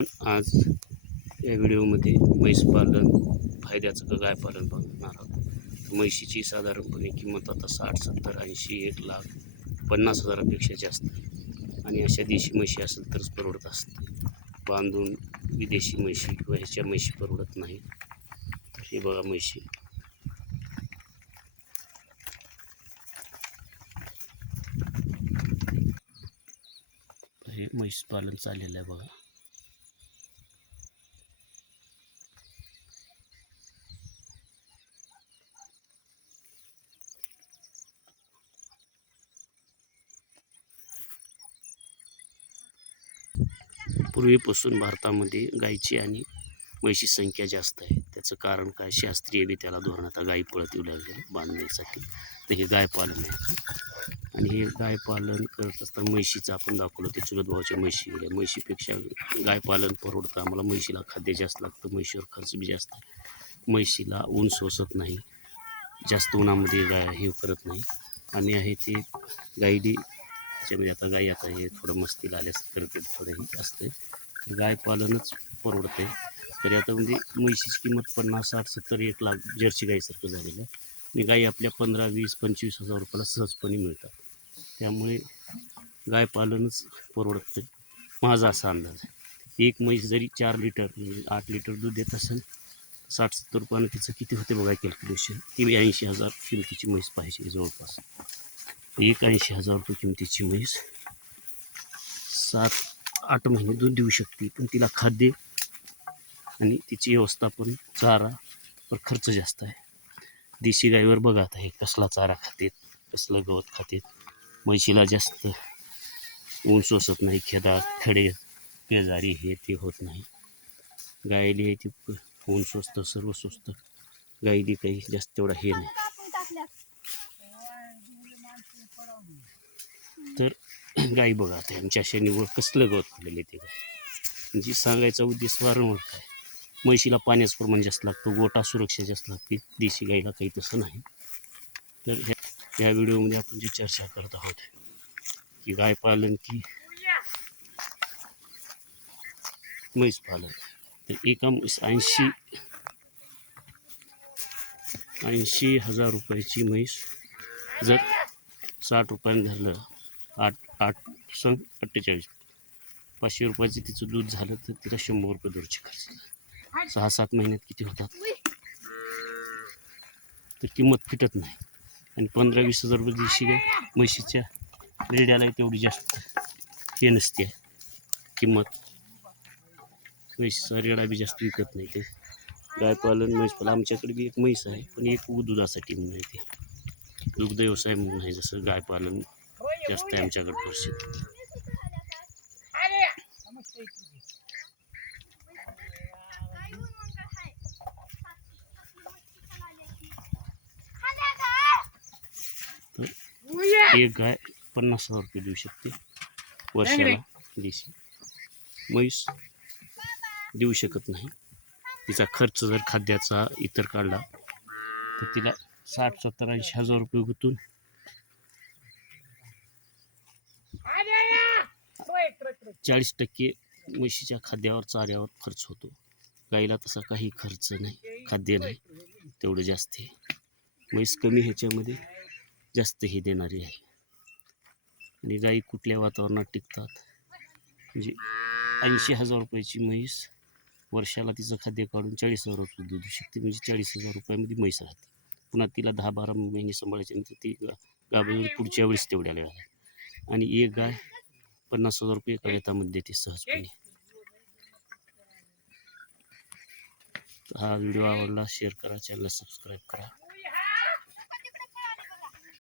आज या व्हिडिओमध्ये म्हैस पालन फायद्याचं का गाय पालन बघणार आहोत. म्हैशीची साधारणपणे किंमत आता 60, 70, 80, 1,50,000पेक्षा जास्त आहे. आणि अशा देशी म्हशी असेल तरच परवडत असते. बांधून विदेशी म्हशी किंवा ह्याच्या म्हशी परवडत नाही. हे बघा म्हशी, हे म्हैस पालन चाललेलं आहे बघा. पूर्वीपासून भारतामध्ये गायची आणि म्हशी संख्या जास्त आहे. त्याचं कारण काय? शास्त्रीय बी त्याला धोरण आता गायी पळत येऊ लागले बांधण्यासाठी. तर हे गाय पालन आहे. आणि हे गाय पालन करत असताना म्हशीचं आपण दाखवलं, ते चुलत भावाच्या म्हशी गेल्या. म्हशीपेक्षा गाय पालन परवडतं आम्हाला. म्हशीला खाद्य जास्त लागतं, म्हशीवर खर्च बी जास्त आहे. म्हशीला ऊन सोसत नाही, जास्त उन्हामध्ये गाय हे करत नाही. आणि आहे ते गाईडी त्याच्यामध्ये आता गाई आता हे थोडं मस्तीला आल्यास करते, थोडं हे असते. गाय पालनच परवडते. तरी आता म्हणजे म्हशीची किंमत 50, 60, 70, 1,00,000 जर्सी गाईसारखं झालेलं आहे. आणि गाई आपल्या 15, 20, 25,000 रुपयाला सहजपणे मिळतात. त्यामुळे गाय पालनच परवडतं, माझा असा अंदाज आहे. एक म्हैस जरी 4 लिटर म्हणजे 8 लिटर दूध देत असेल, 60-70 रुपयानं तिचं किती होते बघा कॅल्क्युलेशन. ती 80,000 किमतीची म्हैस पाहिजे जवळपास. 80,000 रुपये किमतीची म्हैस 7-8 महिने दूध देऊ शकते. पण तिला खाद्य आणि तिची व्यवस्थापन, चारा पर खर्च जास्त आहे. देशी गाईवर बघा आता हे कसला चारा खातेत, कसलं गवत खातेत. म्हशीला जास्त ऊन सोसत नाही, खडे पेजारी हे ते होत नाही. गायली आहे ती ऊन सोसतं, सर्व सोसतं. गायली काही जास्त तेवढा हे नाही. तर गाई बघा आता आमच्या अशा निवड कसलं गवत पडलेलं आहे ते गाय. म्हणजे सांगायचा उद्देश वारंवार काय, म्हशीला पाण्याचं प्रमाण जास्त लागतं, गोटा सुरक्षा जास्त लागते. देशी गाईला काही तसं नाही. तर ह्या व्हिडिओमध्ये आपण जी चर्चा करत आहोत की गाय पालन की म्हैस पालन. तर एका म्हैस 80,000 रुपयाची म्हैस जर 60 रुपयाने धरलं, 48 500 रुपयाचं तिचं दूध झालं तर तिला 100 रुपये दूरचे खर्च. 6-7 महिन्यात किती होतात? तर किंमत फिटत नाही. आणि 15-20,000 रुपये दिवशी काय म्हशीच्या रेड्याला तेवढी जास्त हे नसते किंमत. म्हशीचा रेडा बी जास्त विकत नाही. ते गाय पालन म्हैस पालन. आमच्याकडे बी एक म्हैस आहे, पण एक दुधासाठी म्हणून आहे. ते दुग्ध व्यवसाय म्हणून आहे. जसं गाय पालन जास्त आहे आमच्याकडे परिस्थिती. एक गाय 50,000 रुपये देऊ शकते वर्षाला. देशी म्हैस देऊ शकत नाही. तिचा खर्च जर खाद्याचा इतर काढला तर तिला 60, 70, 80,000 रुपये गुंतून 40% म्हशीच्या खाद्यावर, चाऱ्यावर खर्च होतो. गाईला तसा काही खर्च नाही, खाद्य नाही तेवढं जास्त आहे. म्हैस कमी ह्याच्यामध्ये जास्त हे देणारी आहे. आणि गाई कुठल्या वातावरणात टिकतात. म्हणजे 80,000 रुपयाची म्हैस वर्षाला तिचं खाद्य काढून 40,000 रुपये दूध देऊ शकते. म्हणजे 40,000 रुपयामध्ये म्हैस राहते. पुन्हा तिला 10-12 महिने सांभाळायच्यानंतर ती गाभण पुढच्या वेळेस तेवढ्याला आहे. आणि एक गाय 50,000 रुपये एका वेतामध्ये देते सहजपणे. हा व्हिडिओ आवडला शेअर करा, चॅनलला सबस्क्राईब करा.